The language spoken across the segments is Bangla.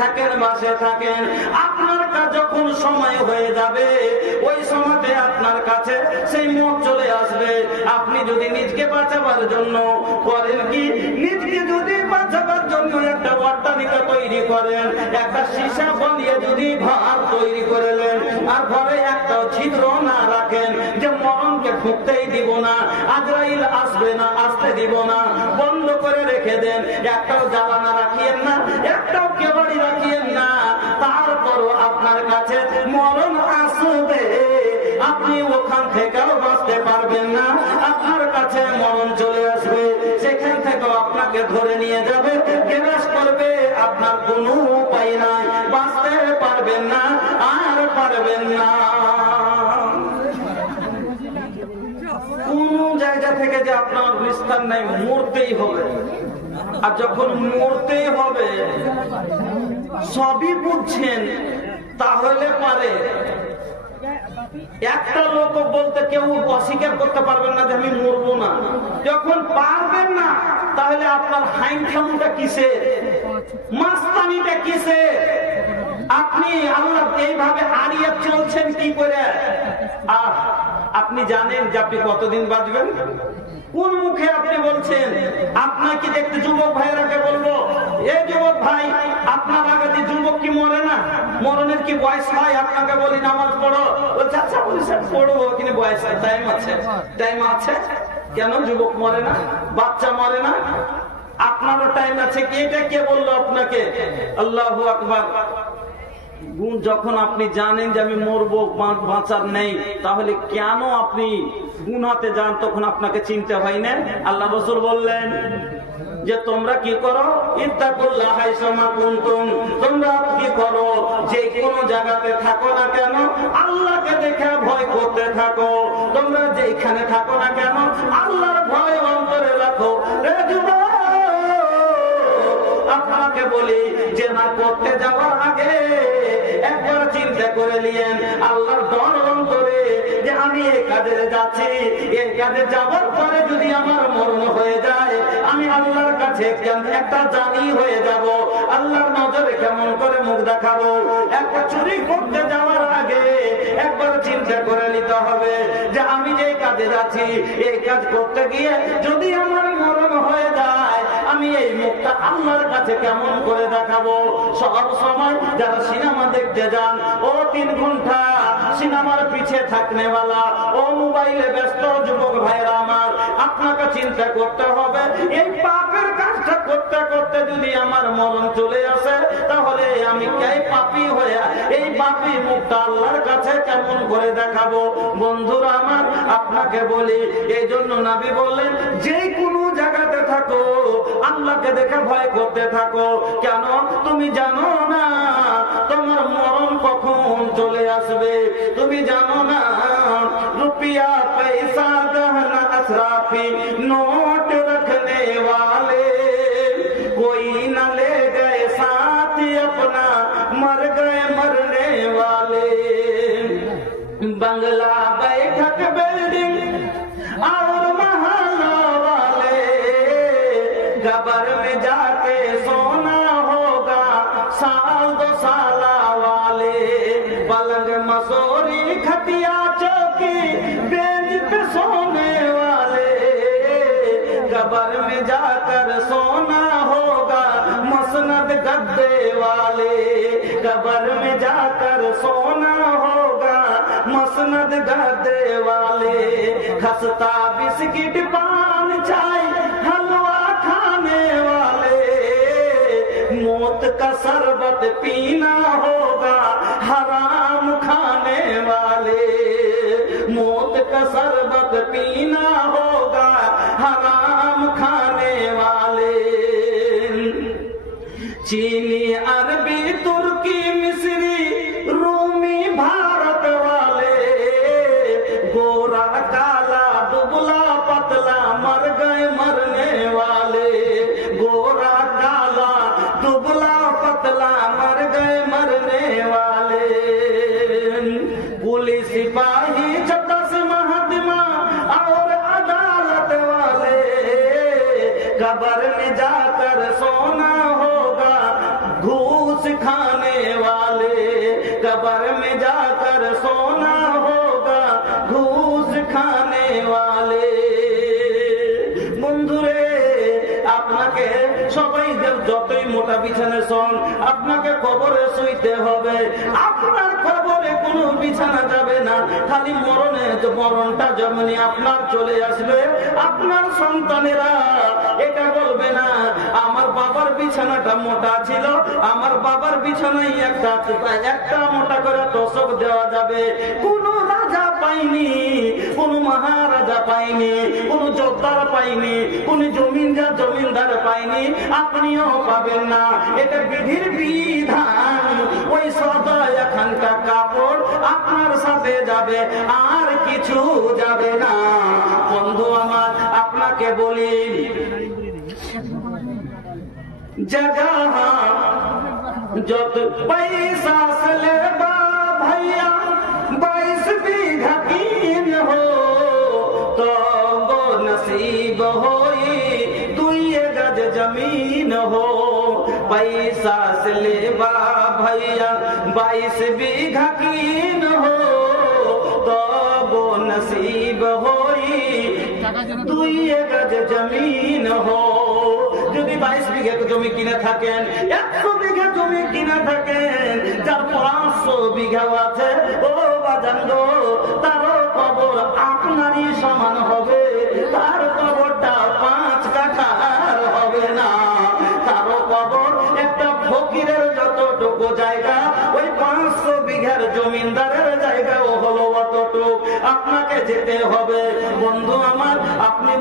থাকেন, বাসে থাকেন, আপনার কাছে যখন সময় হয়ে যাবে ওই সময়তে আপনার কাছে সেই মত চলে আসবে। আপনি যদি নিজকে বাঁচাবার জন্য করেন কি, নিজকে যদি বাঁচাবার জন্য একটা অট্টালিকা তৈরি করেন, একটা সীসা বানিয়ে যদি ঘর তৈরি করলেন, আর ঘরে একটাও ছিদ্র না রাখেন যে মরণকে ঢুকতেই দিব না, আজরাইল আসবে না, আসতে দিব না, বন্ধ করে রেখে দেন, একটাও জ্বালানা রাখিয়েন না, একটাও কেবাড়ি রাখিয়েন না, তারপরও আপনার কাছে মরণ আসবে, আপনি ওখান থেকেও বাঁচতে পারবেন না, আপনার কাছে মরণ চলে আসবে, সেখান থেকেও আপনাকে ধরে নিয়ে যাবে, গ্রাস করবে, আপনার কোনো উপায় নাই, বাঁচতে পারবেন না, আর পারবেন না। কোন জায়গা থেকে যে আপনার নিস্তার নাই, মরতেই হবে। আর যখন মরতেই হবে সবই বুঝছেন, তাহলে পারে একটা লোক বলতে কেউ অস্বীকার করতে পারবেন না যে আমি মরবো না। যখন পারবেন না তাহলে আপনার হাইন খামুটা কিসে, মাস্তানিটা কিসে? আপনি আল্লাহ এইভাবে হারিয়ে চলছেন কি করে? আপনি জানেন যে আপনি কতদিন বাঁচবেন? কোন মুখে আপনি বলছেন? আপনাকে দেখতে যুবক ভাইরাকে বলবো, এই যুবক ভাই, আপনার আগে যুবক কি মরে না? মরণের কি বয়স হয়? আপনাকে বলি নামাজ পড়ো, বলছে আচ্ছা বলি স্যার পড়বো, কিন্তু বয়স টাইম আছে, টাইম আছে। কেন যুবক মরে না, বাচ্চা মরে না? আপনারও টাইম আছে কি? এটা কে বললো আপনাকে? আল্লাহু আকবার। যখন আপনি জানেন যে আমি মরবো, বাঁচার নেই, তাহলে কেন আপনি গুনাতে যান? তখন আপনাকে চিনতে হয় না? আল্লাহ রাসূল বললেন যে তোমরা কি করো, ইত্তাকুল্লাহ হাইসুমা কুনতুম, তোমরা কি করো, যে কোনো জায়গাতে থাকো না কেন আল্লাহকে দেখে ভয় করতে থাকো। তোমরা যেখানে থাকো না কেন আল্লাহর ভয় অন্তরে রাখো। আপনাকে বলি যে না করতে যাওয়ার আগে একবার চিন্তা করে নিয়েন, আল্লাহর ডর অন্তরে, যে আমি এই কাজে যাচ্ছি, এই কাজে যাওয়ার পরে যদি আমার মরণ হয়ে যায়, আমি আল্লাহর কাছে একটা জানি হয়ে যাব, আল্লাহর নজরে কেমন করে মুখ দেখাবো। একটা চুরি করতে যাওয়ার আগে একবার চিন্তা করে নিতে হবে যে আমি যে কাজে যাচ্ছি, এই কাজ করতে গিয়ে যদি আমার মরণ হয়ে যায়, আমি এই মুখটা আল্লাহর কাছে কেমন করে দেখাবো। সব সময় যারা সিনেমা দেখতে যান, ও 3 ঘন্টা সিনেমার পিছে থাকনেওয়ালা, ও মোবাইলে ব্যস্ত যুবক ভাইরা আমার, আপনাকে চিন্তা করতে হবে এই পাপের কাজটা করতে করতে যদি আমার মরণ চলে আসে, তাহলে আমি কে পাপী হয়ে এই পাপী মুখটা আল্লাহর কাছে কেমন করে দেখাবো। বন্ধুরা আমার, আপনাকে বলি, এই জন্য নবী বললেন যে কোনো জায়গাতে থাকো আল্লাহকে দেখে ভয় করতে থাকো। কেন? তুমি জানো না তোমার মরণ কখন চলে আসবে, তুমি জানো না। रुपया पैसा गहना असराफी नोट रखने वाले कोई न ले गए साथ अपना, मर गए मरने वाले। बंगला बैठक बिल्डिंग और महल वाले, कब्र में जाके सोना होगा साल 2 साल वाले। पलंग मसोरी खटिया चौकी बेंच पे सोने वाले, कब्र में जाकर सोना होगा मसनद गद्दे वाले। कब्र में जाकर सोना होगा मसनद गद्दे वाले। खस्ता बिस्किट पान चाय हलवा खाने वाले, मौत का शरबत पीना होगा हराम खाने वाले। मौत का शरबत पीना होगा हराम खाने वाले। चीनी अरबी तुर्की मिस्री रूमी भारत वाले, गोरा काला दुबला पतला मर गए मरने वाले। गोरा काला दुबला पतला मर गए मरने वाले। पुलिस सिपाही 10 महात्मा और अदालत वाले, कब्र में जाकर सोना होगा घूस घूस खाने वाले कब्र में जाकर सोना होगा घूस खाने वाले। বন্ধুরে, আপনাকে সবাই যতই মোটা বিছানা শোন, আপনাকে কবরে শুইতে হবে। আপনার কবরে কোনো বিছানা যাবে না, খালি মরণটা যেমনি আপনার চলে আসবে, আপনার সন্তানেরা এটা বলবে না আমার বাবার বিছানাটা মোটা ছিল, আমার বাবার বিছানায় একটা মোটা করে তোষক দেওয়া যাবে। কোন রাজা পাইনি, কোন মহারাজা পাইনি, কোন যোদ্ধার পাইনি, কোন জমিনদার পাইনি, আপনিও পাবেন না। এটা বিধির বিধান। ওই সদা এখানকার কাপড় আপনার সাথে যাবে, আর কিছু যাবে না। বন্ধু আমার, আপনাকে বলি, जगह जब पैसा से लेबा भैया 22 बीघा कीन हो तो वो नसीब होई 2 गज जमीन हो। पैसा से लेबा भैया 22 बीघा कीन हो तो वो नसीब होई 2 गज जमीन हो। যদি 22 বিঘা জমি কিনে থাকেন, 100 বিঘা জমি কিনে থাকেন, যার 500 বিঘা আছে, ও বাজান গো, তারও কবর আপনারই সমান হবে, তার কবরটা 5 কাঠার হবে না। তারও কবর একটা ফকিরের যতটুকু জায়গা, ওই 500 বিঘার জমিনদারের জায়গাও হলো অতটুকু। আপনাকে যেতে হবে। বন্ধু আমার, আপনি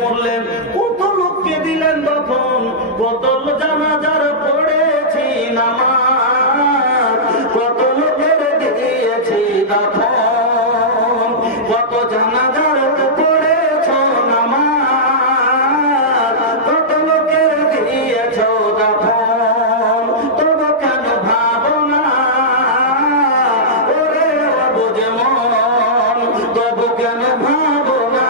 মরলেন, কত লোককে দিলেন তখন, কত জানাজার পড়েছি নামাজ, কত লোকের দিয়েছি তখন, কত জানাজার পড়েছ নামাজ, কত লোকের দিয়েছ তখন, তবু কেন ভাবো না ওরে বুঝে মন, তবু কেন ভাবো না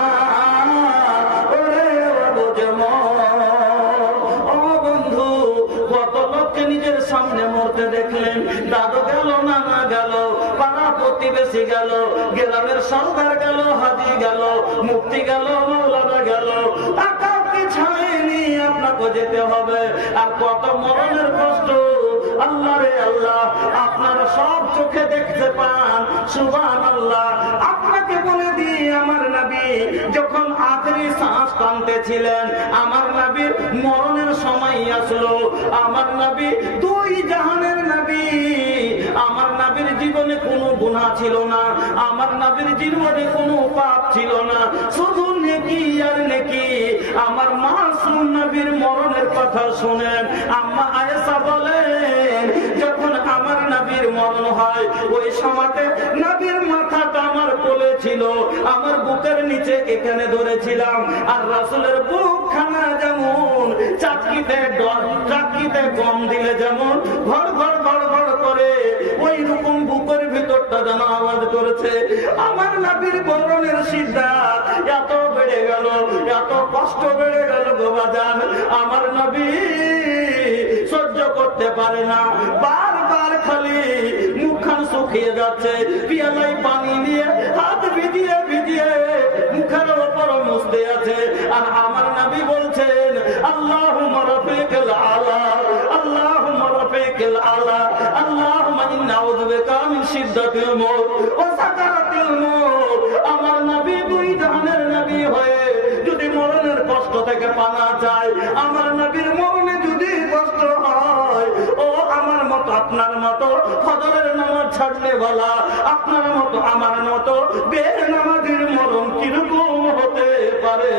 ওরে বুঝে মন। ও বন্ধু, কত লোককে নিজের সামনে মরতে দেখলেন, দাদু গেল, নানা গেল, পাড়া প্রতিবেশী গেল, গ্রামের সরকার গেল, হাজি গেল, মুফতি গেল, মৌলানা গেল, কাউকে ছাড়েনি, আপনাকে যেতে হবে। আর কত মরণের কষ্ট, আল্লাহ রে আল্লাহ, আপনারা সব চোখে দেখতে পান। সুবহানাল্লাহ। আপনাকে বলে দিই, আমার নবী যখন আখেরি শ্বাস টানতেছিলেন, আমার নবীর মরণের সময় আসলো। আমার নবী 2 জাহানের নবী। আমার নবীর জীবনে কোনো গুনাহ ছিল না, আমার নবীর জীবনে কোনো পাপ ছিল না, শুধু নেকি আর নেকি। আমার মাসুম নবীর মরণের কথা শুনেন। আম্মা আয়েশা বলেন, যখন আমার নবীর মরণ হয়, ওই সময়তে নবীর মাথাটা আমার কোলে ছিল, আমার বুকের নিচে এখানে ধরেছিলাম। আর রাসূলের বুকখানা যেমন চাকিতে গম দিলে যেমন ঘর ঘর ঘর ঘর করে, ওই রকম বুকের ভিতরটা যেন আওয়াজ করেছে। আমার নবীর মরণের সিদ্ধাত এত বেড়ে গেল, এত কষ্ট বেড়ে গেল গো বাজান, আমার নবী সহ্য করতে পারে না। বারবার খালি মুখখান শুকিয়ে যাচ্ছে, পিয়ালায় পানি নিয়ে হাত ভিজিয়ে ভিজিয়ে মুখের ওপর মুছতে আছে। আর আমার নবী বলছেন, আল্লাহুম্মা রাফিকাল আলা, আল্লাহুম্মা রাফিকাল আলা, আল্লাহুম্মা ইন্না আউযু বিকা মিন শিদ্দাতিল মউত ওয়া সাকারাতিল মউত। আমার নবী 2 জাহানের নবী হয়ে যদি মরণের কষ্ট থেকে পানা চায়, আমার নবীর মরণে যদি কষ্ট হয়, ও আমার মতো আপনার মতো ফজরের নামাজ ছাড়লে বলা, আপনার মতো আমার মতো বেনামাজির মরণ কিরকম হতে পারে,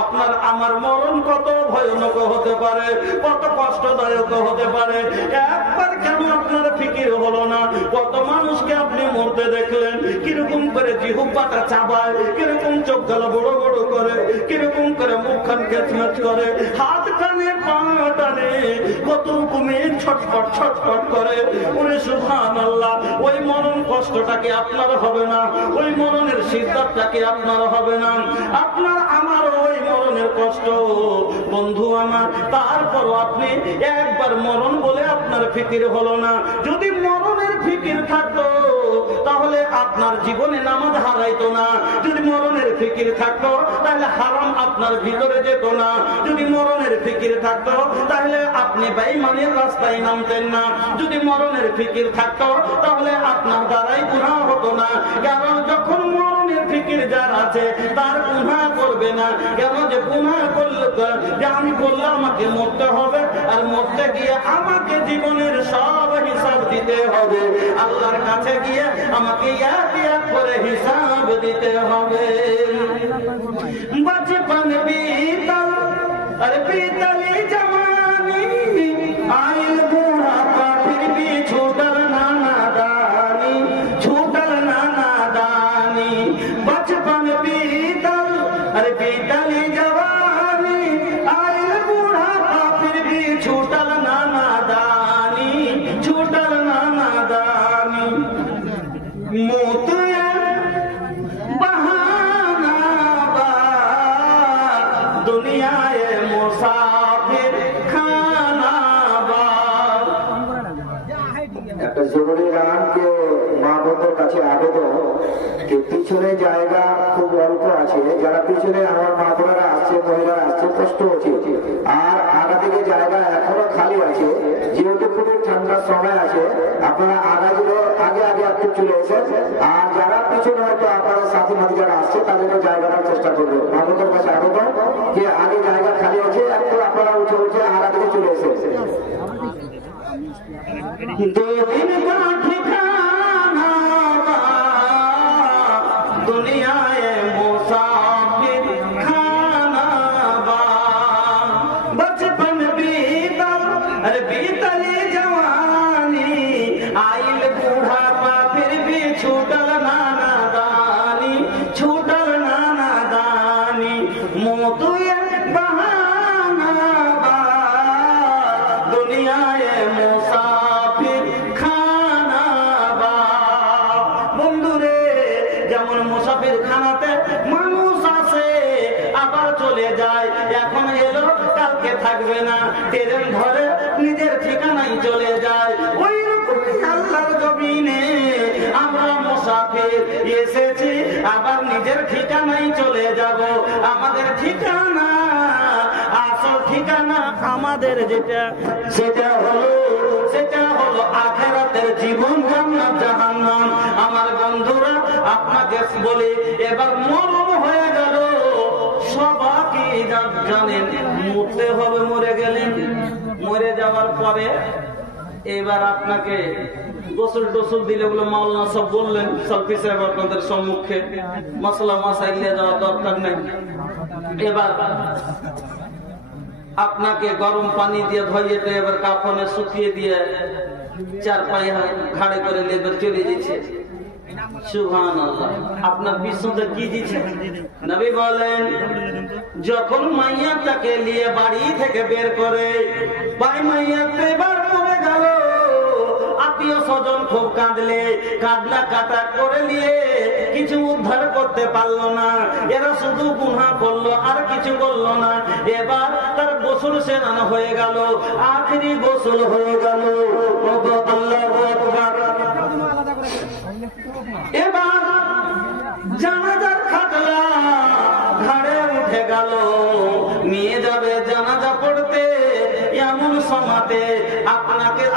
আপনার আমার মরণ কত ভয়ানক হতে পারে, কত কষ্টদায়ক হতে পারে, একবার কেন আপনার ফিকির হলো না? কত মানুষকে আপনি মরতে দেখলেন, কিরকম করে জিহ্বাটা চাবায়, কিরকম চোখ গলা বড় বড় করে, কিরকম করে মুখখান কেচমেচ করে, হাত টানে পা টানে, কত রকমের ছটফট ছটফট করে। ওরে সুবহানাল্লাহ, ওই মরণ কষ্টটাকে আপনার হবে না, ওই মরণের সিদ্ধান্তটাকে আপনার হবে না, আপনার আমার ওই মরণের কষ্ট বন্ধু আমার। তারপরও আপনি একবার মরণ বলে আপনার ফিকির হলো না। যদি মরণের ফিকির থাকতো তাহলে আপনার জীবনে নামাজ হারাইতো না। যদি মরণের ফিকির থাকতো তাহলে হারাম আপনার ভিতরে যেত না। যদি মরণের ফিকির থাকতো তাহলে আপনি বেঈমানের রাস্তায় নামতেন না। যদি মরণের ফিকির থাকতো তাহলে আপনার দ্বারাই গুনাহ হতো না। কারণ যখন মরণের ফিকির যার আছে তার গুনাহ করবে না। কেন যে গুনাহ করলে যে আমি বললাম আমাকে মরতে হবে, আর মরতে গিয়ে আমাকে জীবনের সব হিসাব দিতে হবে। আল্লাহর কাছে গিয়ে আমাকে এক এক করে হিসাব দিতে হবে। बचपन बीता अरे बीतली जवानी आयल बूढ़ापा फिर भी छूटल नादानी, छूटल नादानी। बचपन बीता अरे बीतली जवानी आयल बूढ़ापा फिर भी छूटल नादानी, छूटल नादानी। मौत दुनियाए मुसाफिर खाना একটা জরুরি গান কে মা বোনদের কাছে আবেদন যে পিছনে জায়গা খুব অল্প আছে, যারা পিছনে আমার মা বোনেরা আসছে, মহিলারা আসছে, কষ্ট হচ্ছে, আর আগা থেকে জায়গা এখনো খালি আছে। যেহেতু খুবই ঠান্ডার সময় আছে, আপনারা আগে একটু চলে এসে, আর যারা পিছনে হয়তো আপনারা সাথী মাঝে যারা আসছে তাদেরকে জায়গা দেওয়ার চেষ্টা করবে। মা বোনদের কাছে আবেদন যে আগে জায়গা খালি আছে, একটু আপনারা উঠে আগা থেকে চলে এসে। दुनियाए मुसाफिर खाना बा। बचपन बीता अरे बीतली जवानी आइल बूढ़ापा फिर भी छूटल नादानी, छूटल नादानी। मौत बहाना बा दुनियाए मुसाफिर खाना बा। বন্ধুরে, যেমন মুসাফির খানাতে মানুষ আসে আবার চলে যায়, এখন এলো কালকে থাকবে না, ট্রেন ধরে নিজের ঠিকানায় চলে যায়। ওই রকমই আল্লাহর জমিনে আমরা মুসাফির এসেছি, আবার নিজের ঠিকানায় চলে যাব। আমাদের ঠিকানা, আসল ঠিকানা আমাদের যেটা, সেটা হলো আখিরাতের জীবন, জান্নাত জাহান্নাম। আমার বন্ধুরা, আপনাকে বলি, এবার মরণ হয়ে গেল, সবাইকে জানেন মরতে হবে। মরে গেলেন, মরে যাওয়ার পরে এবার আপনাকে গোসল টোসল দিলে, ওগুলো মাওলানা সব বললেন, সলফি সাহেব আপনাদের সম্মুখে, মশলা মাসাইলে যাওয়ার দরকার নেই। এবার আপনাকে গরম পানি দিয়ে ধুইয়ে এবার কাফনে শুকিয়ে দিয়ে চার পায়ে ঘাড়ে করে লেগে চলে যাচ্ছে। সুবহানাল্লাহ। আপনার বিশুদ্ধ কি দিচ্ছে? নবী বলেন, যখন মাইয়াটাকে নিয়ে বাড়ি থেকে বের করে, ভাই মাইয়াতে এবার মরে গেল, আত্মীয় স্বজন খুব কাঁদলে, কাঁদলা কাটা করে নিয়ে কিছু উদ্ধার করতে পারলো না। এরা শুধু গুনাহ করলো, আর কিছু করলো না। এবার তার গোসল সেনানো হয়ে গেল, আখেরি গোসল হয়ে গেল। আল্লাহু আকবার। এবার জানাজার খাটলা ঘাড়ে উঠে গেল, নিয়ে যাবে জানাজা পড়তে। এমন সময়তে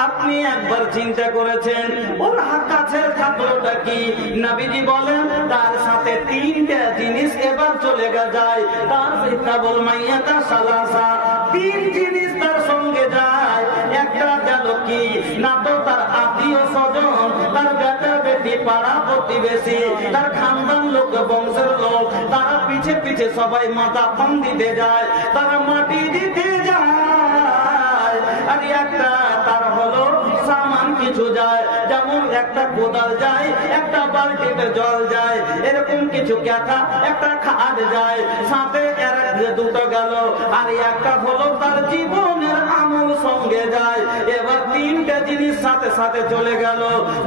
আপনি একবার চিন্তা করেছেন ওর কাছে থাকলোটা কি? নবীজি বলেন, তার সাথে তিনটা জিনিস এবার চলে যায়। তার কেবল মাইয়াটা সালাসা, তিন জিনিস তার সঙ্গে যায়। একটা গেল কি না, তো তার আত্মীয় স্বজন, তার বেটা বেটি, পাড়া প্রতিবেশী, তার খানদান লোক, বংশের লোক, তারা পিছে পিছে সবাই মাথা ফোন দিতে যায়, তারা মাটি দিতে যায়। আর একটা তার হলো সামান কিছু যায়, যেমন একটা কোদাল যায়, একটা বালতিতে জল যায়, এরকম কিছু ক্যাথা, একটা খাট যায়, সাথে দুটো গেল। আর একটা হলো তার জীবনের আমল সঙ্গে যায়। এবার তিনটা জিনিস সাথে সাথে চলে গেল।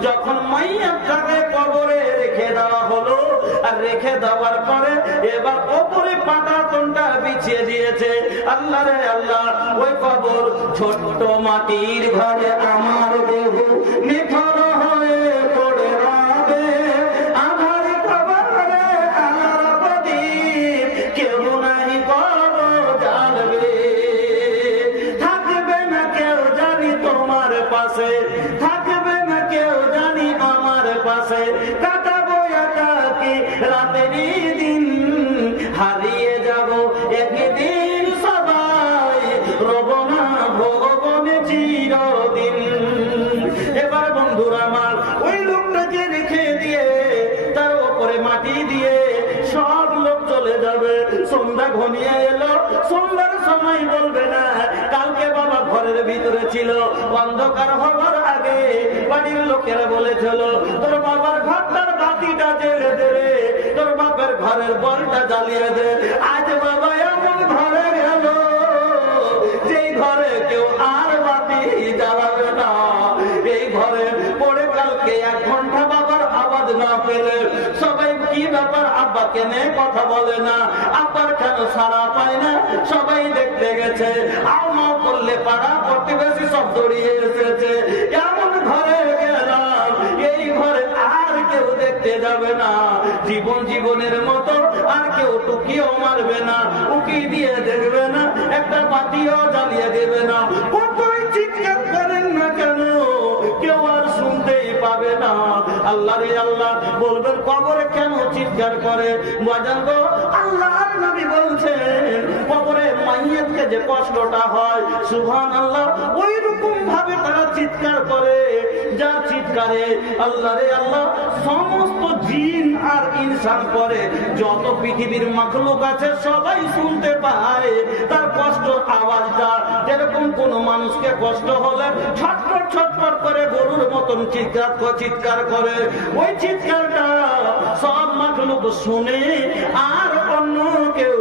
যখন মাইয়াটাকে কবরে রেখে দেওয়া হলো, আর রেখে দেওয়ার পরে এবার ওপরে পাটাতনটা বিছিয়ে দিয়েছে। আল্লাহ রে আল্লাহ, ওই কবর ছোট্ট মাটির ঘরে আমার দেহ নিথর হয়ে পড়ে রবে। আমার কবরে আলোর প্রদীপ কেউ নাই কবর জ্বালবে। থাকবে না কেউ জানি তোমার পাশে, থাকবে না কেউ জানি আমার পাশে। কাটাবো একাকী রাতেরই দিন, হারিয়ে যাব একদিন সবাই, রব না ভগবানে চিরদিন। এবার বন্ধুরা আমার, ওই লোকটাকে রেখে দিয়ে তার উপরে মাটি দিয়ে সব লোক চলে যাবে। সন্ধ্যা ঘনিয়ে এলো, সন্ধ্যার সময় বলবে না কালকে বাবা ঘরের ভিতরে ছিল, অন্ধকার হবার আগে বাড়ির লোকেরা বলেছিল তোর বাবার ঘরটার বাতিটা জ্বেলে দেবে, তোর বাপের ঘরের বলটা জ্বালিয়ে দে। আজ বাবা এমন ঘরে গেল যেই ঘরে কেউ আর বাতি জ্বালাবে না। এই ঘরে পড়ে কালকে 1 ঘন্টা বাবার আওয়াজ না পেলে সবাই কি ব্যাপার, আব্বা কেনে কথা বলে না, আব্বার কেন সারা পায় না, সবাই দেখতে গেছে। আমা করলে পাড়া প্রতিবেশী সব দড়িয়ে এসেছে। এমন ঘরে গেলাম, এই ঘরে আর কেউ দেখতে যাবে না। জীবন জীবনের মতো আর কেউ টুকিও মারবে না, উকি দিয়ে দেখবে না, একটা বাতিও জ্বালিয়ে দেবে না। কতই চিৎকার করেন না কেন, কেউ আর শুনতেই পাবে না। আল্লাহ রে আল্লাহ বলবেন কবরে কেন চিৎকার করে? বাজানো আল্লাহর নবী বলছেন কবরে মাইয়াতকে যে কষ্টটা হয়, সুবহানাল্লাহ, ওই রকম ভাবে তারা চিৎকার করে, যার চিৎকারে আল্লাহ রে আল্লাহ সমস্ত জিন আর ইনসান করে যত পৃথিবীর মাখলুক আছে সবাই শুনতে পায় তার কষ্ট আওয়াজটা। যেরকম কোন মানুষকে কষ্ট হলে ছটফট ছটফট করে গরুর মতন চিৎকার করে, ওই চিৎকারটা সব মাখলুক শুনে, আর অন্য কেউ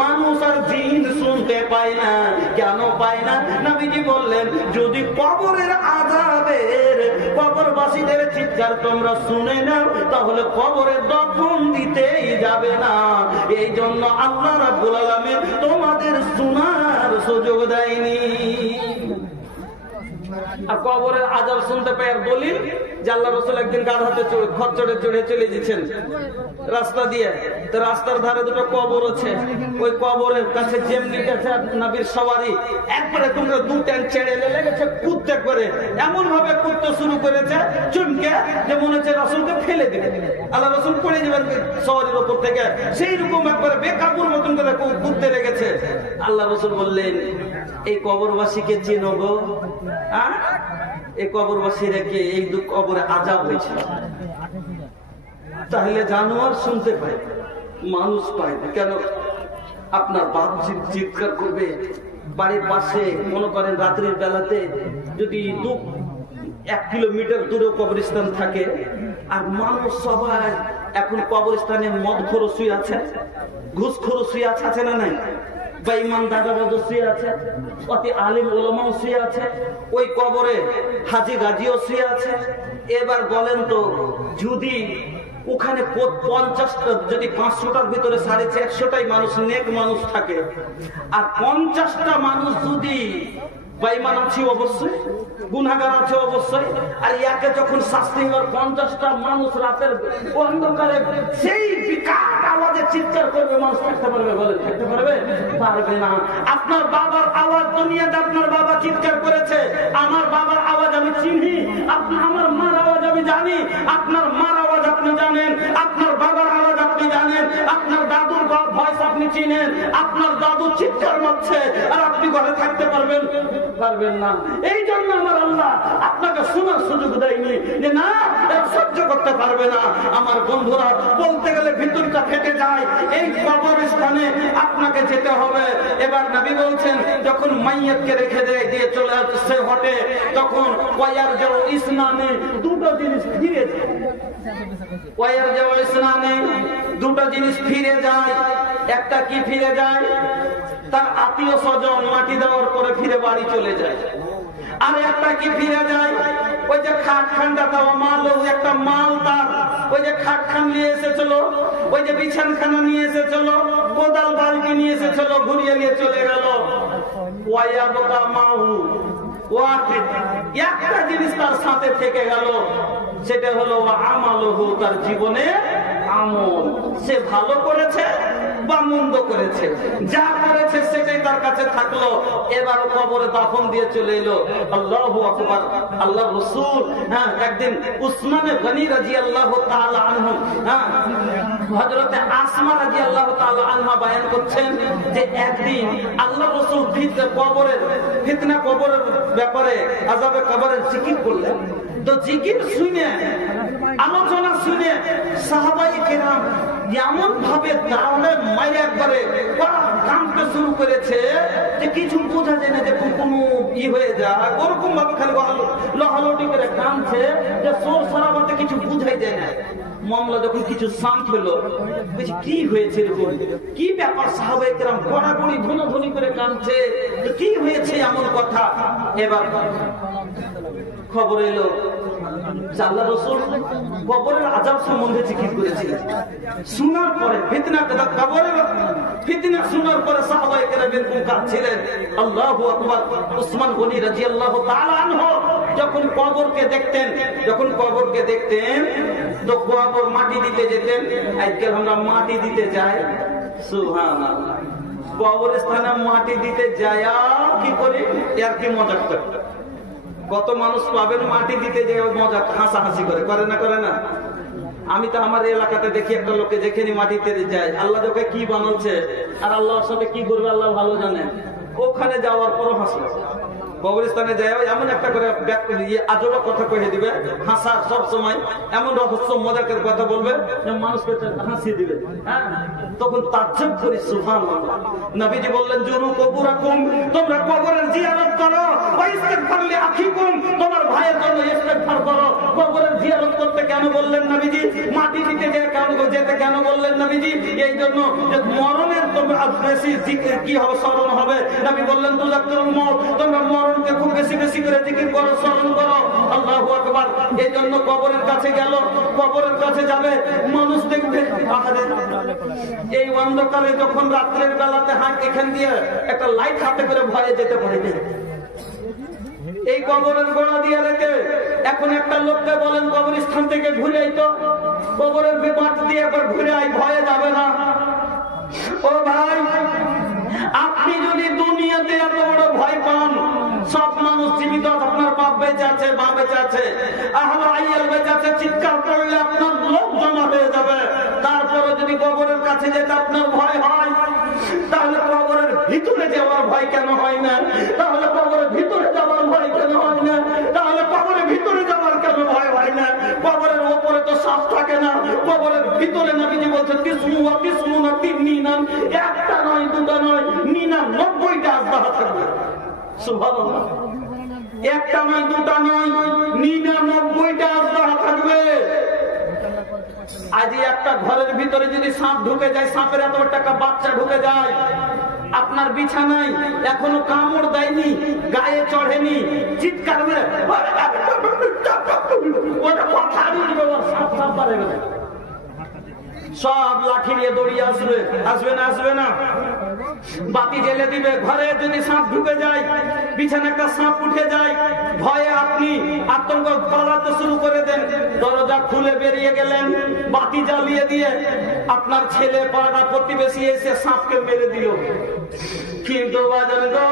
মানুষ আর জিন শুনতে পায় না। কেন পায় না? নবীজি বললেন যদি কবরের আযাবের, কবরবাসীদের চিৎকার তোমরা শুনে নাও, তাহলে কবরে দফন দিতেই যাবে না। এই জন্য আল্লাহ রাব্বুল আলামিন তোমাদের শোনার সুযোগ দেয়নি। আর কবরের আযাব শুনতে পাই আর দলিল যে আল্লাহ রাসূল একদিন গাধাতে খচ্চরে চড়ে চলে গেছেন রাস্তা দিয়ে, তো রাস্তার ধারে দুটো কবর আছে, ওই কবরের কাছে যেমনি গেছে নবীর সওয়ারি, একবারে তোমরা 2 টান ছেড়ে লেগেছে কুদতে করে, এমন ভাবে কুদতে শুরু করেছে চুমকে যে মনে হচ্ছে রাসূলকে ফেলে দেবে, আল্লাহ রাসূল পড়ে যাবেন সওয়ারির উপর থেকে, সেই রকম একবারে বেকাবুর মতন করে কুদতে লেগেছে। আল্লাহ রাসূল বললেন এই কবরবাসীকে চিনো গো? এই কবরবাসীরা কে? এই কবরে আযাব হয়েছে। তাহলে জানোয়ার শুনতে পায়, মানুষ পায় না কেন? আপনার বাপ চিৎকার করবে বাড়ির পাশে, মনে করেন রাত্রির বেলাতে যদি 1 কিলোমিটার দূরে কবরস্থান থাকে, আর মানুষ সবাই এখন কবরস্থানে মদখোর শুয়ে আছে, ঘুষখোর শুয়ে আছে না নাই, বেঈমান দাদাবাজ শুয়ে আছে, অতি আলিম ওলামাও শুয়ে আছে, ওই কবরে হাজী গাজীও শুয়ে আছে। এবার বলেন তো যদি ওখানে 50টা, যদি 500টার ভিতরে 150টাই মানুষ নেক মানুষ থাকে, আর 50টা মানুষ যদি বেঈমান আছে অবশ্যই, গুনাহগার আছে অবশ্যই, আর ইয়াকে যখন শাস্তি হওয়ার 50টা মানুষ রাতের অন্ধকারে সেই বিকট আওয়াজে চিৎকার করবে, মানুষ থাকতে পারবে? বলে থাকতে পারবে? পারবে না। আপনার বাবার আওয়াজ দুনিয়াতে আপনার বাবা চিৎকার করেছে, আমার বাবার আওয়াজ আমি চিনি, আমার মার আওয়াজ আমি জানি, আপনার মার আওয়াজ আপনি জানেন, আপনার বাবার আওয়াজ আপনি জানেন, আপনার দাদুর ভয়েস আপনি চিনেন, আপনার দাদু চিৎকার মারছে, আর আপনি ঘরে থাকতে পারবেন? পারবেন না। এই জন্য আমার আল্লাহ আপনাকে আপনাকে শোনার সুযোগ দেয়নি যে না সহ্য করতে পারবে না। আমার বন্ধুরা, বলতে গেলে ভিতরটা ফেটে যায়। এই কবরস্থানে আপনাকে যেতে হবে। এবার নবী বলছেন, যখন মাইয়াতকে রেখে দিয়ে চলে আসছে হটে, তখন ওয়ার যাও ইসলামে দুটো জিনিস ফিরে যায়। ওয়ার যাও ইসলামে দুটো জিনিস ফিরে যায়। একটা কি ফিরে যায়? তার আত্মীয় স্বজন মাটি দেওয়ার পরে ফিরে বাড়ি চলে যায়। আর একটা কি ফিরে যায়? ওই যে খাট খানটা দেওয়া মাল, একটা মাল তার ওই যে খাট খান নিয়ে এসেছিল, ওই যে বিছানখানা নিয়ে এসেছিল, কোদাল বালতি নিয়ে এসেছিল, ঘুরিয়ে নিয়ে চলে গেল। ওয়ায়াবকা মাহু ওয়াহিদ, একটা জিনিস তার সাথে থেকে গেল, সেটা হলো আমালহু, তার জীবনে আমল। সে ভালো করেছে বা মন্দ করেছে, যা করেছে সেটাই তার কাছে থাকলো। এবার কবরে দাফন দিয়ে চলে এলো। আল্লাহু আকবার। আল্লাহ রাসূল একদিন উসমানে গনি রাদিয়াল্লাহু তাআলা আনহু, হযরতে আসমা রাদিয়াল্লাহু তাআলা আনহা বয়ান করছেন যে একদিন আল্লাহ রাসূল কবরের ফিতনা, কবরের ব্যাপারে, আযাবে কবরের জিকির করলেন। তো জিকির শুনে, আলোচনা শুনে সাহাবায়ে কেরাম এমন ভাবে দাঁড়ালে মাইরে একবারে কাঁদতে শুরু করেছে যে কিছু বোঝা যায় না, যে কোনো ই হয়ে যায়, ওরকম ভাবে খালি লহালটি করে কাঁদছে যে সোর সারাবাতে কিছু বুঝাই যায় না। মামলা যখন কিছু শান্ত হলো, কি হয়েছে, কি ব্যাপার? সাহাবায়ে কেরাম গড়াগড়ি ধুনোধুনি করে কাঁদছে, কি হয়েছে এমন কথা। এবার খবর এলো আল্লাহ রাসূল কবরের আযাব সম্বন্ধে জিকির করেছিলেন। শোনার পরে কবরের ফিতনা শোনার পরে সাহাবায়ে কেরাম এরকম কাঁদছিলেন। আল্লাহু আকবার। উসমান গনি রাদিয়াল্লাহু তাআলা আনহু যখন কবরকে দেখতেন তো কবর মাটি দিতে যেতেন। আজকাল আমরা মাটি দিতে যাই, সুবহানাল্লাহ, কবরস্থানে মাটি দিতে যায় কি করে, এর কি মজা করে। কত মানুষ পাবেন মাটি দিতে যে মজা হাসাহাসি করে না? আমি তো আমার এলাকাতে দেখি একটা লোককে যেখানে মাটিতে যায়, আল্লাহ তোকে কি বানাচ্ছে আর আল্লাহর সাথে কি করবে আল্লাহ ভালো জানেন। ওখানে যাওয়ার পরও হাসবে। কবরস্থানে যায় এমন একটা করে আজব কথা কয়ে দিবে, হাসার সব সময় এমন রহস্য মজাকের কথা বলবে মানুষকে হাসিয়ে দিবে। তখন তাজ্জব করি, সুবহানাল্লাহ। নবীজি বললেন, জুরু কবুরাকুম, তোমরা কবরের জিয়ারত করো, ওয়া ইস্তিগফার লিআখিকুম, তোমার ভাইয়ের জন্য ইস্তিগফার করো। কবরের জিয়ারত করতে কেন বললেন নবীজি? মাটি দিতে যেতে কেন বললেন নবীজি? এই জন্য যে মরণের তোমরা বেশি জিকির কি হবে, স্মরণ হবে। নবী বললেন, তুযাক্কিরুল মউত, তোমরা মরণকে খুব বেশি বেশি করে জিকির করো, স্মরণ করো। আল্লাহু আকবার। এই জন্য কবরের কাছে গেল, কবরের কাছে যাবে, মানুষ দেখবে এই অন্ধকারে, যখন রাত্রের বেলাতে এখান দিয়ে একটা লাইট হাতে করে ভয়ে যেতে পারে। এই কবরের গোড়া দিয়ে রেখে এখন একটা লোককে বলেন কবরস্থান থেকে ঘুরে আইতো, কবরের বাট দিয়ে একবার ঘুরে আই, ভয়ে যাবে না। ও ভাই, আপনি যদি দুনিয়াতে এত বড় ভয় পান, সব মানুষ জীবিত, আপনার বাপ বেঁচে আছে, মা বেঁচে আছে, আহলে আইয়াল বেঁচে আছে, চিৎকার করলে আপনার লোক জমা হয়ে যাবে। তারপরে যদি কবরের কাছে যেতে আপনার ভয় হয়, তাহলে কবরের ভিতরে যাওয়ার ভয় কেন হয় না? তাহলে কবরের ভিতরে যাওয়ার ভয় কেন হয় না? তাহলে কবরের ভিতরে যাওয়ার কেন ভয় হয় না? কবরের ওপরে তো সাপ থাকে না, কবরের ভিতরে নবীজি বলছেন একটা নয়, দুটা নয়, 99টা আজদাহা থাকবে। সুবহানাল্লাহ। একটা নয়, দুটা নয়, 99টা আজদাহা থাকবে। আজ একটা ঘরের ভিতরে যদি সাপ ঢুকে যায়, সাপের এত একটা বাচ্চা ঢুকে যায়, আপনার বিছানায় এখনো কামড় দেয়নি, গায়ে চড়েনি, চিৎকার মেরে ওটা কথা সব লাঠি নিয়ে দৌড়িয়ে আসবে না, বাতি জেলে দিবে। ঘরে যদি সাপ ঢুকে যায়, বিছানে একটা সাপ উঠে যায়, ভয়ে আপনি আতঙ্ক পালাতে শুরু করে দেন, দরজা খুলে বেরিয়ে গেলেন, বাতি জ্বালিয়ে দিয়ে আপনার ছেলে পাড়া প্রতিবেশী এসে সাপকে মেরে দিল। কিন্তু বাজার গো,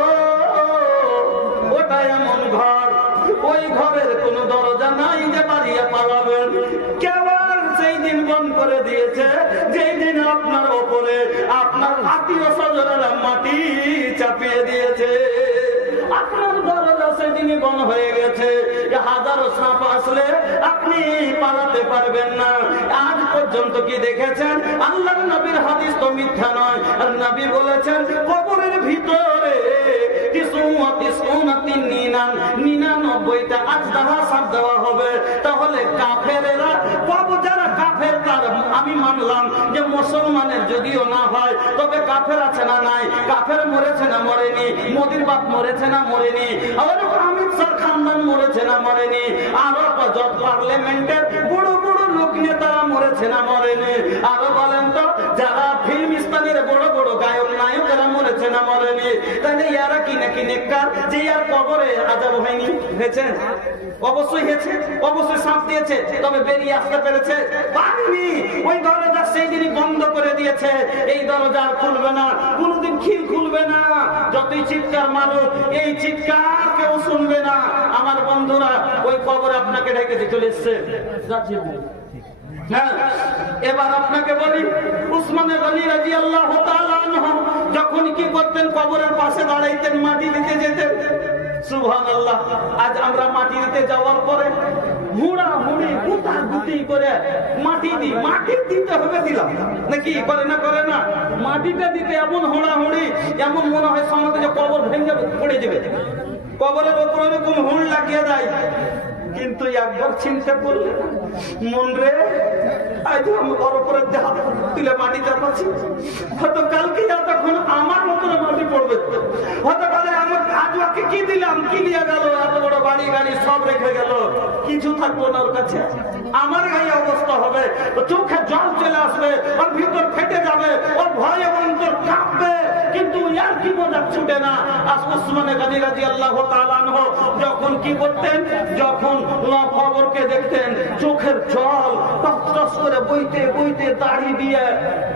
ওটা এমন ঘর, ওই ঘরের কোন দরজা নাই যে বাড়িয়ে পালাবেন। কেবল সেই দিন বন্ধ করে দিয়েছে যেই দিন আপনার ওপরে আপনার আত্মীয় স্বজনেরা মাটি চাপিয়ে দিয়েছে। আপনার দরজা সেদিন এতদিনই বন হয়ে গেছে, হাজারো সাপ আসলে আপনি পালাতে পারবেন না। আজ পর্যন্ত কি দেখেছেন? আল্লাহর নবীর হাদিস তো মিথ্যা নয়। আর নবী বলেছেন কবরের ভিতরে 99টা আজদাহা সাপ দেওয়া হবে। তাহলে কাফেরেরা, যারা কাফের, তার আমি মানলাম যে মুসলমানের যদিও না হয় তবে কাফের আছে না নাই, কাফের মরেছে না মরেনি, মোদির বাপ মরেছে না মরেনি, অমিত শাহ খানদান মরেছে না মরেনি, আরো পার্লামেন্টের বড় বড় লোক নেতারা মরেছে না মরেনি, আরো বলেন তো যারা ফিল্মিস্তানের বড় বড় গায়ক নায়কেরা মরেছে না মরেনি। তাহলে ইয়ারা কি নাকি নেককার যে ইয়ার কবরে আযাব হয়নি? হয়েছে? অবশ্যই হয়েছে, অবশ্যই সাপ দিয়েছে, তবে বেরিয়ে আসতে পেরেছে? পারেনি। ওই দরজা সেই দিনই বন্ধ করে দিয়েছে, এই দরজা খুলবে না, কোনদিন খিল খুলবে না। যতই চিৎকার মারুক এই চিৎকার কেউ শুনবে না। আমার বন্ধুরা, ওই কবর আপনাকে ঢেকে দিয়ে চলে এসছে। এবার আপনাকে বলি, উসমানে গনি রাদিয়াল্লাহু তাআলা আনহু যখন কি করতেন, কবরের পাশে দাঁড়াইতেন, মাটি দিতে যেতেন। সুবহানাল্লাহ। আজ আমরা মাটি দিতে যাওয়ার পরে হুড়াহুড়ি গুতাগুতি করে মাটি দিই, মাটি দিতে হবে দিলাম নাকি? করে না করে না? মাটিটা দিতে এমন হুড়াহুড়ি, এমন মনে হয় সমাজে যে কবর ভেঙে পড়ে যাবে। কবরের ওপর এরকম হুড় লাগিয়ে দেয়। কিন্তু একবার চিন্তা করলে মন রে, আজ আমি ওর উপরে তুলে মাটি চাপাচ্ছি, হয়তো কালকে তখন আমার মতন মাটি পড়বে, হতে পারে আমার আজ ওকে কি দিলাম, কি দিয়ে গেল, এত বড় বাড়ি গাড়ি সব রেখে গেল, কিছু থাকবো না ওর কাছে। আমার গায়ে অবস্থা হবে, চোখে জল চলে আসবে, ওর ভিতর ফেটে যাবে, ওর ভয়ে অন্তর কাঁপবে। কিন্তু ইয়ার কি মজাক ছুটে না। উসমানে গনি রাদিয়াল্লাহু তাআলা আনহু যখন কি করতেন, যখন কবরকে দেখতেন, চোখের জল টস করে বইতে বইতে দাড়ি দিয়ে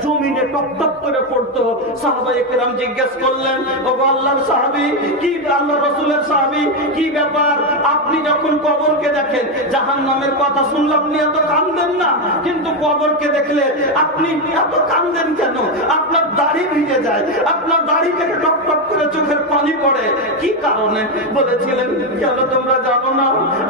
জমিনে টপ টপ করে পড়তো। সাহাবায়ে কেরাম জিজ্ঞেস করলেন, ও আল্লাহর সাহাবী, কি আল্লাহ রাসূলের সাহাবী, কি ব্যাপার? আপনি যখন কবরকে দেখেন, জাহান্নামের কথা শুনলে আপনি এত কাঁদেন না, কিন্তু কবরকে দেখলে আপনি এত কাঁদেন কেন? আপনার দাড়ি ভিজে যায়, আপনার দাড়ি থেকে টপ টপ করে চোখের পানি পড়ে, কি কারণে? বলেছিলেন, কেন তোমরা জানো না?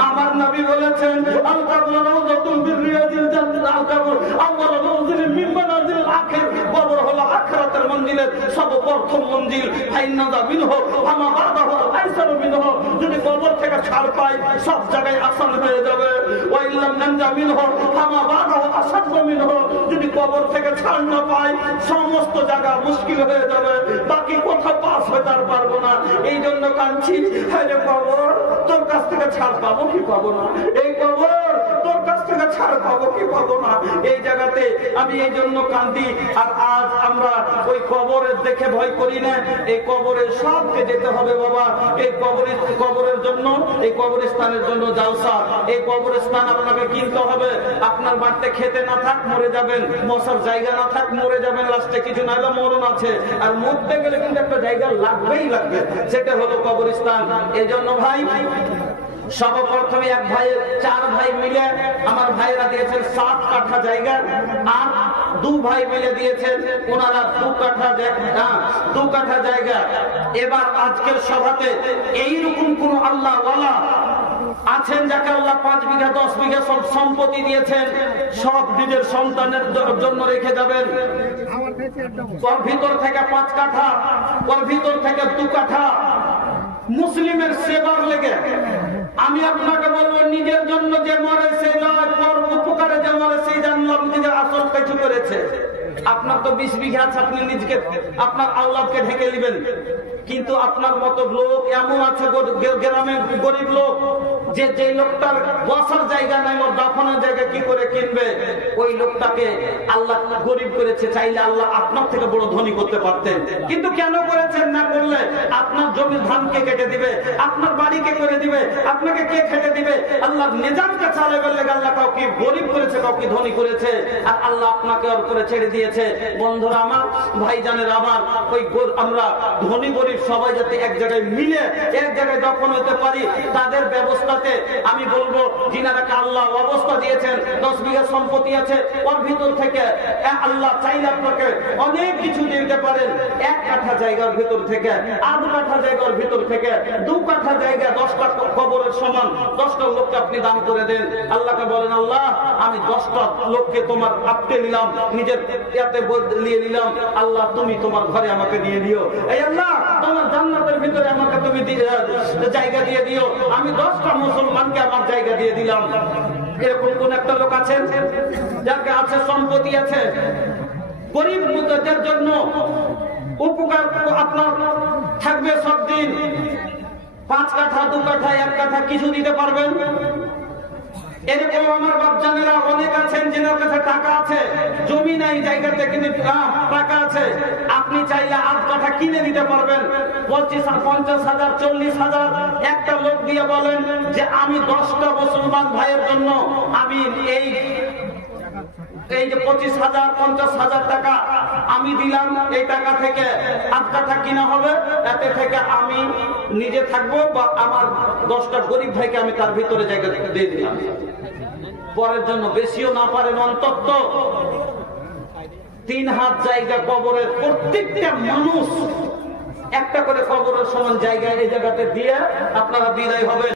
আমার নবী বলেছেন, আল কবর রাউযাতুন মিন রিয়াদিল জান্নাহ, আল কবর আউয়াল মানজিলিন মিন মানাজিল আখির। কবর হলো আখিরাতের মঞ্জিলের সর্বপ্রথম মঞ্জিল। ফাইন্নাদা মিনহু আমা বাদাহু আইসারু মিনহু। যদি কবর থেকে ছাড় পাই সব জায়গায় আসান হয়ে যাবে। ওয়া ইল্লাম নানজা মিনহু আমা বাদাহু আসাদু মিনহু। যদি কবর থেকে ছাড় না পাই সমস্ত জায়গা মুশকিল হয়ে যাবে, বাকি কোথাও পাস হতে আর পারবো না। এই জন্য কাঁদছি, আরে কবর তোর কাছ থেকে ছাড় পাবো কি পাবো না? এই কবর তোর কাছ থেকে ছাড় পাবো কি পাবো না? এই জায়গাতে আমি এই জন্য কাঁদি। আর আজ আমরা ওই কবরের দেখে ভয় করি না, এই কবরের সবকে যেতে হবে বাবা। এই কবরের জন্য, এই কবরস্থানের জন্য জালসা। এই কবরস্থান আপনাকে কিনতে হবে। আপনার বাড়িতে খেতে না থাক মরে যাবেন, বসার জায়গা না থাক মরে যাবেন, লাস্টে কিছু না হলে মরণ আছে। আর মরতে গেলে কিন্তু একটা জায়গা লাগবেই লাগবে, সেটা হলো কবরস্থান। এই জন্য ভাই, সর্বপ্রথমে এক ভাই, 4 ভাই মিলে আমার ভাইরা দিয়েছেন 7 কাঠা জায়গা, আর 2 ভাই মিলে দিয়েছেন ওনারা 2 কাঠা জায়গা। এবার আজকের সভাতে এইরকম কোন আল্লাহ ওয়ালা আছেন যাকে আল্লাহ 5 বিঘা 10 বিঘা সব সম্পত্তি দিয়েছেন, সব নিজের সন্তানের জন্য রেখে যাবেন? ওর ভিতর থেকে 5 কাঠা, ওর ভিতর থেকে 2 কাঠা মুসলিমের সেবার লেগে। আমি আপনাকে বলবো, নিজের জন্য যে মরে সে নয়, পর উপকারে যে মরে সেই জানলাম নিজের আসল কিছু করেছে। আপনার তো 20 বিঘা আছে, আপনি নিজকে আপনার আওলাদকে ঢেকে নেবেন, কিন্তু আপনার মতো লোক এমন আছে গ্রামে গরিব লোক যে লোকটার বসার জায়গা নাই, ওর দাফনের জায়গা কি করে কিনবে? ওই লোকটাকে আল্লাহ গরিব করেছে, চাইলে আল্লাহ আপনার থেকে বড় ধনী করতে পারতেন, কিন্তু কেন করেছেন? না করলে আপনার জমির ধান কে কেটে দিবে, আপনার বাড়ি কে করে দিবে, আপনাকে কে খেটে দিবে? আল্লাহ নিজামকে চালে বললে আল্লাহ কাউকে গরিব করেছে, কাউকে ধনী করেছে, আর আল্লাহ আপনাকে ওর করে ছেড়ে দিয়েছে। বন্ধুরা আমার, ভাইজানের আমার, ওই আমরা ধনী গরিব গরিব সবাই যাতে এক জায়গায় মিলে এক জায়গায় দফন হতে পারি, তাদের ব্যবস্থাতে আমি বলবো যিনারাকে আল্লাহ অবস্থা দিয়েছেন, 10 বিঘা সম্পত্তি আছে, ওর ভিতর থেকে আল্লাহ চাইলে আপনাকে অনেক কিছু দিতে পারেন। 1 কাঠা জায়গার ভিতর থেকে, 8 কাঠা জায়গার ভিতর থেকে 2 কাঠা জায়গা 10টা কবরের সমান 10টা লোককে আপনি দান করে দেন। আল্লাহকে বলেন, আল্লাহ আমি 10টা লোককে তোমার আপটে নিলাম, নিজের ইয়াতে বদলিয়ে নিলাম, আল্লাহ তুমি তোমার ঘরে আমাকে দিয়ে দিও। এই আল্লাহ তোমার জান্নাতের ভিতরে আমাকে তুমি জায়গা দিয়ে দিও, আমি 10টা মুসলমানকে আমার জায়গা দিয়ে দিলাম। এরকম কোন একটা লোক আছেন যার কাছে সম্পত্তি আছে, গরিব মুদ্রাদের জন্য উপকার আপনার থাকবে সব দিন, 5 কাঠা 2 কাঠা 1 কাঠা কিছু দিতে পারবেন? এরকম আমার বাপজানেরা অনেক আছেন যাদের কাছে টাকা আছে, জমি নাই, জায়গাতে কিন্তু টাকা আছে, আপনি চাইলে 8 কাঠা কিনে দিতে পারবেন। 50,000 40,000 একটা লোক দিয়ে বলেন যে আমি 10টা মুসলমান ভাইয়ের জন্য আমি এই যে 25,000 50,000 টাকা আমি দিলাম, এই টাকা থেকে 8 কাঠা কিনা হবে, এতে থেকে আমি নিজে থাকবো বা আমার 10টা গরিব ভাইকে আমি তার ভিতরে জায়গা দিয়ে দিলাম। পরের জন্য বেশিও না পারেন অন্তত 3 হাত জায়গা কবরের প্রত্যেকটা মানুষ একটা করে কবরের সমান জায়গা এই জায়গাতে দিয়ে আপনারা বিদায় হবেন।